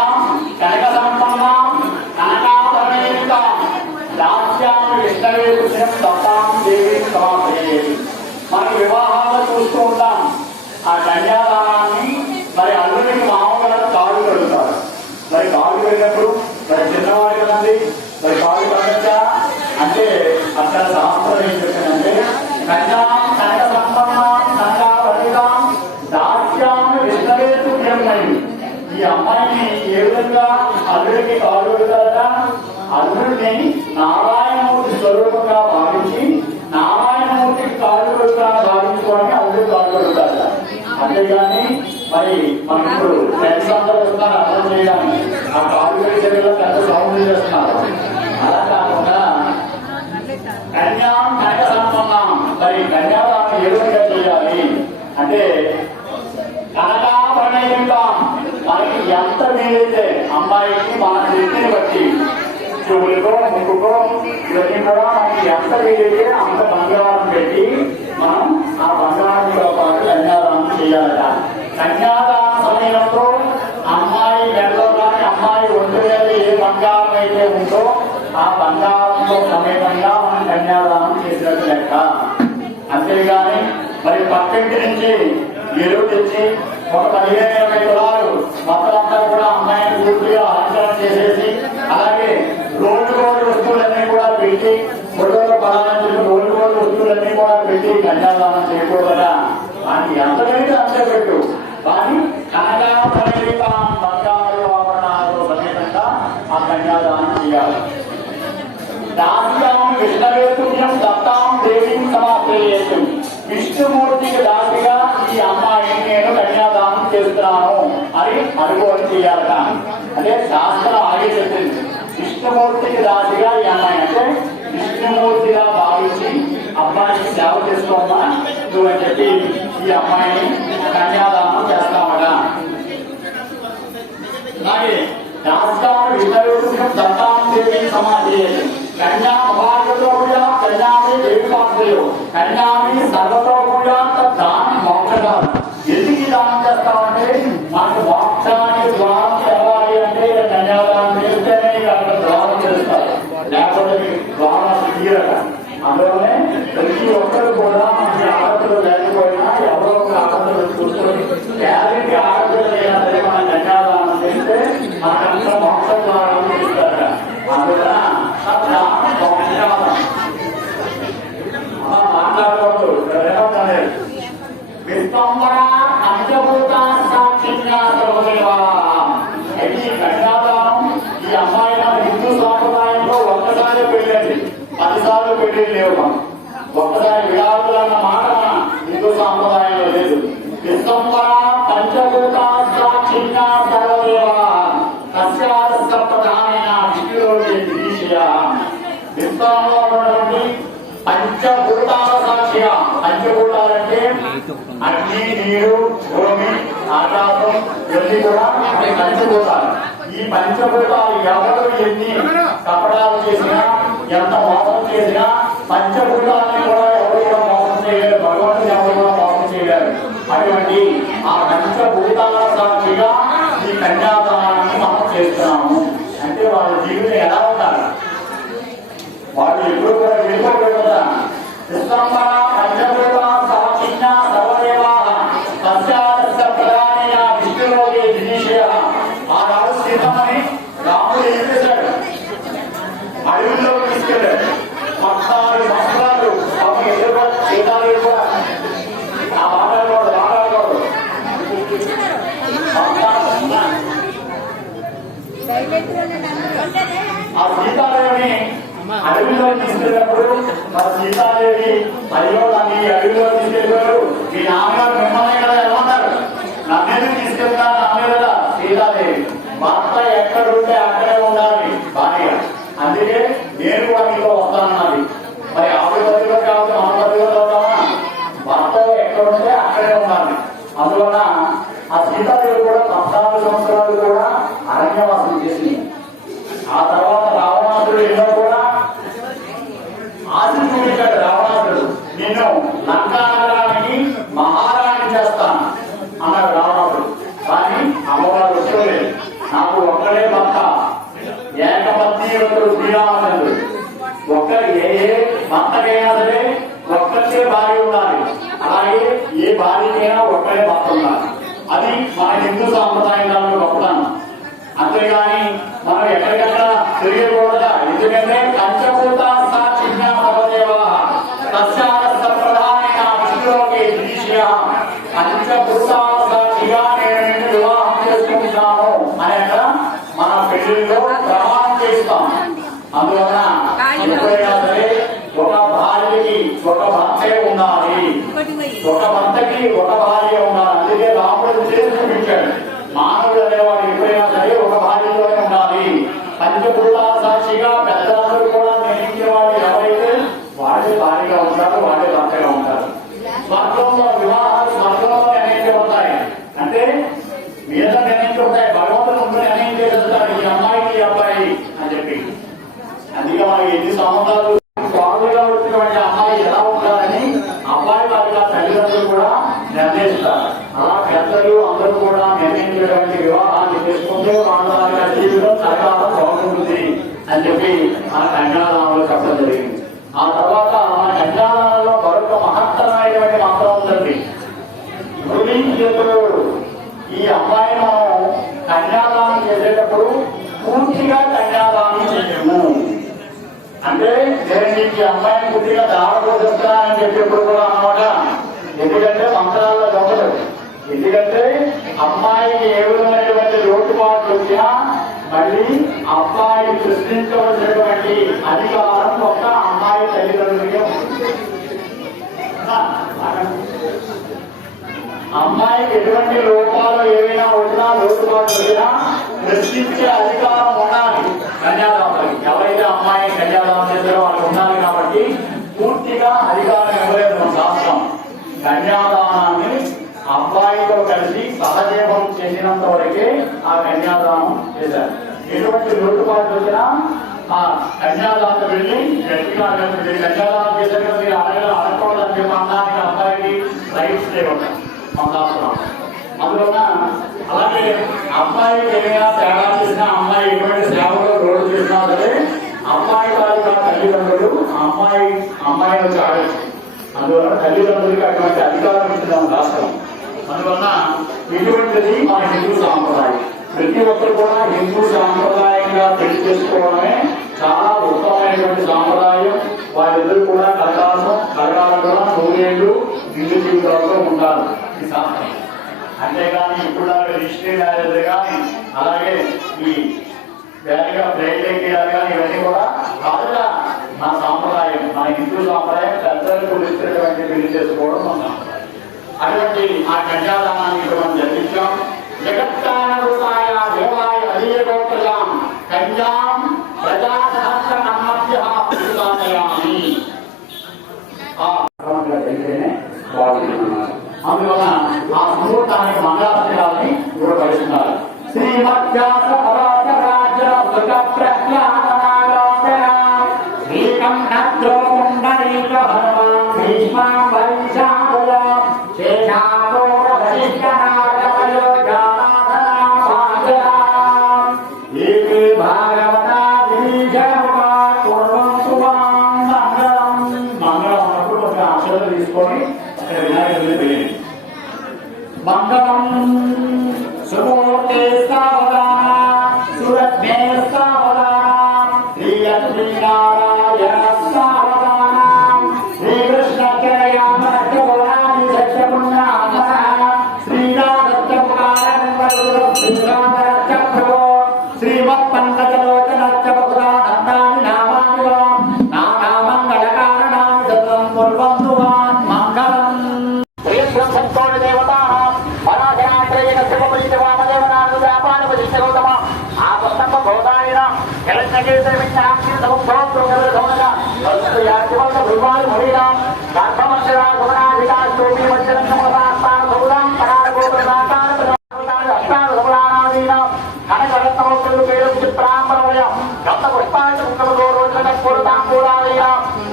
కన్యాం కనక సంపన్నాం కనకాభరణయుక్తాం దాస్యాం విష్ణవేపుష్యం దత్తాం దేవీం సమాపయేది. మనకి వివాహాలు చూస్తూ ఉంటాం. ఆ కన్యాదానాన్ని మరి అల్లుడికి మామూలుగా కాళ్ళు కడుగుతారు. మరి కాళ్ళు వెళ్ళినప్పుడు మరి చిన్నవాడు కదండి, మరి కాళ్ళు కడచ్చా అంటే అక్కడ శాస్త్రం ఏం చెప్పిందంటే కన్యాం కనక సంపన్నాం కనకాభరణయుక్తాం దాస్యాం విష్ణవేపుష్యం. ఈ అమ్మాయిని ఏ విధంగా అల్లుడికి కాళ్ళు కడుగుతారట? అల్లుడిని నారాయణమూర్తి స్వరూపంగా భావించి నారాయణమూర్తికి కాళ్ళు కడుగుతారని భావించుకోవడానికి అల్లుడి కాళ్ళు కడుగుతారట. అంతేగాని మరి మనం ఇప్పుడు ఫ్రెండ్స్ అందరూ వస్తున్నారు అర్థం చేయడానికి ఆ కాళ్ళు కడిగేలా పెద్ద సౌండ్ చేస్తున్నారు. అలా కాకుండా కన్యాం కనక సంపన్నాం మరి కన్యాదానం ఏ విధంగా చేయాలి అంటే కనకాభరణయుక్తాం. మనకి ఎంత వీలైతే అమ్మాయికి మన శక్తిని బట్టి చెవులకో ముక్కుకో ఇవన్నీ కూడా మనకి ఎంత వీలైతే అంత బంగారం పెట్టి మనం ఆ బంగారంతో పాటు కన్యాదానం చేయాలట. కన్యాదాన సమయంలో అమ్మాయి మెడలో కానీ అమ్మాయి ఒంటి మీద ఏ బంగారం అయితే ఉందో ఆ బంగారంతో సమేతంగా మనం కన్యాదానం చేసినట్టు లెక్క. అంతేగాని మరి పక్కింటి నుంచి ఎరువు తెచ్చి ఒక 15-20 తులాలు మొత్తం కూడా అమ్మాయిని పూర్తిగా అలంకరణ చేసేసి అలాగే రోడ్డు వస్తువులన్నీ కూడా పెట్టి ఫోటోలో పడాలని రోడ్డు వస్తువులన్నీ కూడా పెట్టి కన్యాదానం చేయకూడదా అని ఎంత పెట్టి అంతే పెట్టు. కానీ కనకాభరణయుక్తాం బంగారు ఆభరణాలు సమేతంగా ఆ కన్యాదానం చేయాలి. దాస్యాం విష్ణవేతుభ్యం దత్తాం దేవీం సమాపయేతు. విష్ణుమూర్తికి దాసిగా ఈ అమ్మాయిని నేను కన్యాదానం చేస్తున్నాను అని అనుభవం చేయాలట. అంటే శాస్త్రం ఆగి చెప్పింది విష్ణుమూర్తికి దాసిగా ఈ అమ్మాయి అంటే విష్ణుమూర్తిగా భావించి అమ్మాయికి సేవ చేసుకోమా నువ్వు అని చెప్పి ఈ అమ్మాయిని కన్యాదానం చేస్తామట. అలాగే దాస్యాం విష్ణవేతుభ్యం దత్తాం దేవీం సమాపయేతు. కన్యాభాగతో కూడా కన్యామి దేవిపాత్రయో కన్యామి సర్వతో కూడా దానం మోక్షదానం. ఎందుకు దానం చేస్తామంటే మనకు మోక్షానికి ద్వారం తెరవాలి అంటే కన్యాదానం చేస్తేనే అక్కడ ద్వారం చేస్తారు, లేకపోతే ద్వారం తీరక. అందులోనే ప్రతి ఒక్కరు కూడా మనకి ఆడపిల్లలు లేకపోయినా ఎవరో ఒక ఆడపిల్లలు చూసుకొని గ్యారెంటీ ఆడపిల్లలు అయినా సరే మనం కన్యాదానం చేస్తే మనకంతా మోక్ష ద్వారం చేస్తారు. అందువల్ల మాట్లాడకూడదు. విస్తంభన పంచభూత సాక్షిగా అయితే కన్యాదానం ఈ అమ్మాయి హిందూ సాంప్రదాయంలో ఒక్కసారి పెళ్ళండి, 10 సార్లు పెళ్లి లేవు. మనం ఒక్కసారి విడాకులు అన్న మాట మన హిందూ సాంప్రదాయంలో లేదు. విస్తంభన పంచభూత సాక్షిగా సర్వదేవ కస్యాస్య ప్రధానైన విష్ణులోకి విషయ. విశ్వంలో ఉన్నటువంటి పంచభూతాల సాక్షిగా, పంచభూతాలంటే అగ్ని నీరు భూమి ఆకాశం ఇవన్నీ కూడా పంచభూతాలు. ఈ పంచభూతాలు ఎవరు ఎన్ని కపడాలు చేసినా ఎంత మోసం చేసినా పంచభూతాలని కూడా ఎవరు కూడా మోసం చేయలేరు, భగవంతుని ఎవరు కూడా మోసం చేయలేరు. అటువంటి ఆ పంచభూతాల సాక్షిగా ఈ కన్యాదానాన్ని మనం చేస్తున్నాము. అంటే వాళ్ళ జీవితం ఎలా ఉండాలి, వాళ్ళు ఎప్పుడు కూడా వెళ్ళిపోలేదు కదా. విస్తంభన పంచభూత సాక్షిజ్ఞ సర్వదేవా కస్యాస్య ప్రధానైన విష్ణులోకి వినిషయ. ఆనాడు సీతమ్మని రాముడు ఏం చేశాడు, అడవిలో తీసుకెళ్ళాడు. 14 సంవత్సరాలు పాపం ఎదురు సీతాదేవి కూడా ఆ మాట్లాడకూడదు. ఆ సీతాదేవిని అడవిలో తీసుకెళ్ళినప్పుడు మన సీతాదేవి అయ్యో నన్ను ఈ అడవిలో తీసుకెళ్ళారు, మీ నాన్నగారు మిమ్మల్ని కదా ఏమన్నారు, నన్ను తీసుకెళ్తాను అనే కదా సీతాదేవి. భర్త ఎక్కడుంటే అక్కడే ఉండాలి భార్య, అందుకే నేను కూడా మీతో వస్తానన్నది. మరి ఆవిడ బతిలో కావచ్చు మన బతిలో అవుతామా, భర్త ఎక్కడుంటే అక్కడే ఉండాలి. అందువల్ల ఆ సీతాదేవి కూడా 14 సంవత్సరాలు కూడా అరణ్యవాసం చేసింది. ఆ తర్వాత రావణాసుడు ఎన్నో కూడా ఆశ చూపించాడు. రావణాసుడు నిన్ను లంకా నగరానికి మహారాణి చేస్తాను అన్నాడు రావణాసుడు. కానీ అమ్మవారు వచ్చలేదు. నాకు వాల్మీకి శ్రీరామచంద్రుడు ఒక్క ఏ భర్తకైనా సరే ఒక్కటే భార్య ఉండాలి. అలాగే ఏ భార్యకైనా ఒక్కడే భర్త ఉండాలి. అది మన హిందూ సాంప్రదాయంలో గొప్పతనం. అంతేగాని మనం ఎక్కడికక్కడ తిరగకూడదా? ఎందుకంటే పంచభూత పంచభూత సాక్షిగా నేను వివాహం చేసుకుంటాను అని మన పెళ్లిలో ప్రమాణం చేస్తాం. అందువలన ఎప్పుడైనా సరే ఒక భార్యకి ఒక భర్తే ఉండాలి, ఒక భర్తకి ఒక భార్య ఉండాలి. అందుకే రాముడు చేసి చూపించాడు, మానవుడు అనేవాడు ఎప్పుడైనా సరే ఒక భార్యలోనే ఉండాలి. పంచభూత సాక్షిగా పెద్దలందరూ కూడా నిర్ణయించిన వాళ్ళు ఎవరైతే వాళ్ళే భార్యగా ఉంటారు, వాళ్ళే భర్తగా ఉంటారు. స్వర్గంలో వివాహాలు స్వర్గంలో నిర్ణయించబడతాయి, అంటే మీద నిర్ణయించబడతాయి. భగవంతుడు ముందు నిర్ణయం చేస్తారు ఈ అమ్మాయికి ఈ అబ్బాయి అని చెప్పి. అందుకే మనకి ఎన్ని సంవత్సరాలు స్వామిగా వచ్చినటువంటి అమ్మాయి ఎలా ఉండాలని అబ్బాయి వాళ్ళ తల్లిదండ్రులు కూడా నిర్ణయిస్తారు. అలా పెద్దలు అందరూ కూడా నిర్ణయించినటువంటి వివాహాన్ని చేసుకుంటే వాళ్ళ జీవితం సరకాలం బాగుంటుంది అని చెప్పి ఆ కన్యాదానంలో చెప్పడం జరిగింది. ఆ తర్వాత మన కన్యాదానంలో మరొక మహత్తరమైనటువంటి మంత్రం ఉందండి, మృళీయతుడు. ఈ అమ్మాయిని మనం కన్యాదానం చేసేటప్పుడు పూర్తిగా కన్యాదానం చేయము. అంటే నేను నీకు అమ్మాయిని పూర్తిగా దాడబోతున్నా అని చెప్పేప్పుడు కూడా అన్నమాట. ఎందుకంటే మంత్రాల్లో దొంగలు, ఎందుకంటే అమ్మాయికి ఏ విధమైనటువంటి లోటుపాట్లు వచ్చినా మళ్ళీ అబ్బాయి సృష్టించవలసినటువంటి అధికారం ఒక అమ్మాయి తల్లిదండ్రులకే ఉంటుంది. అమ్మాయికి ఎటువంటి లోపాలు ఏవైనా వచ్చినా లోటుపాట్లు వచ్చినా సృష్టించే అధికారం ఉండాలి కన్యాదానికి. ఎవరైతే అమ్మాయి కన్యాదానం చేస్తారో వాళ్ళు ఉండాలి. కాబట్టి పూర్తిగా అధికారం ఇవ్వలేదు మన శాస్త్రం. కన్యాదానాన్ని అబ్బాయితో కలిసి సహజీవం చేసినంత వరకే ఆ కన్యాదానం చేశారు. ఎటువంటి లోటుపాట్లు వచ్చినా ఆ కన్యాదానం వెళ్ళి గట్టిగా కన్యాదానం చేశారు కదా మీరు అడగకూడదని చెప్పి అన్నానికి అబ్బాయికి రైట్స్ లేకుండా మన శాస్త్రం. అందువల్ల అలాగే అబ్బాయికి ఏమైనా తేడా చేసినా అమ్మాయి ఎటువంటి సేవలో రోడ్డు చేసినా సరే అమ్మాయి తాలూకా తల్లిదండ్రులు అమ్మాయిని వచ్చి ఆడచ్చు. అందువల్ల తల్లిదండ్రులకి అటువంటి అధికారం ఇచ్చిందాం రాష్ట్రం. అందువల్ల ఇటువంటిది మన హిందూ సాంప్రదాయం. ప్రతి ఒక్కరు కూడా హిందూ సాంప్రదాయంగా పెళ్లి చేసుకోవడమే చాలా ఉత్తమమైనటువంటి సాంప్రదాయం. వాళ్ళిద్దరు కూడా కలగాలను కూడా 100 ఏళ్ళు నిండు జీవితాలతో ఉంటారు ఈ శాస్త్రం. అంతేగాని ఇప్పుడు రిజిస్ట్రీ మ్యారేజ్ కానీ అలాగే ఈ వేరేగా ప్లేట్ ఎక్కేయాలి కానీ ఇవన్నీ కూడా కాదుగా మన సాంప్రదాయం, మన హిందూ సాంప్రదాయం. పెద్దలకు ఇచ్చినటువంటి పెళ్లి చేసుకోవడం మన సాంప్రదాయం. అటువంటి ఆ కన్యాదానాన్ని మనం జరిపించాం. జగత్కారూపాయ దేవాయ అధియగోత్రయాం కన్యాం ప్రజాసహస్రనామభ్యః ప్రతిపాదయామి. అందువల్ల ఆ ముహూర్తానికి మంగళాచరణాలని కూడా పడుతున్నారు. శ్రీమద్వ్యాస పరాశరాజ సుఖ ప్రహ్లాదనాలోచన శ్రీకం నద్రోకుండరీక భగవాన్ భీష్మాం వైశాఖయ శేషాదోర వశిష్ఠనాగమయో జానాధనాం పాంచరాం ఏకే భాగవతా దినీజముఖా కుర్వంతు మాం మంగళం. మంగళం అన్నప్పుడు ఒక అక్షరం తీసుకొని అక్కడ వినాయకుడిని తెలియదు. మంగళం సుమూర్తే సావధాన సురత్నే సావధాన శ్రీలక్ష్మీనారాయణ సావధాన శ్రీకృష్ణ చరయామరచోరాది సత్యపుణ్యామ శ్రీరాధత్యపుకారో శ్రీమత్పంకజలోచనచ్చ బహుధానందాని నామాని నానా మంగళకారణాన్ని సతం కుర్వంతు వాన్ మంగళం.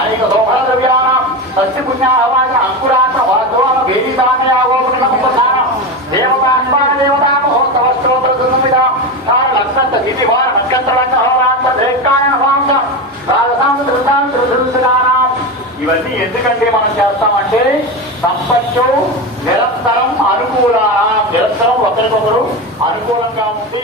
అనేక దోహ ద్రవ్యానం సస్య పుణ్యాహవాచ అంకురాత్మ వాదోమ వేదితానయాగోపకృతం దేవతాన్వాన దేవతా మహోత్సవ స్తోత్ర సున్మిత కాల నక్షత్ర తిథి వార నక్షత్ర లగ్న హోరాత్మ దేకాయ ఇవన్నీ ఎందుకంటే మనం చేస్తామంటే సంపత్తు నిరంతరం అనుకూల, నిరంతరం ఒకరికొకరు అనుకూలంగా ఉండి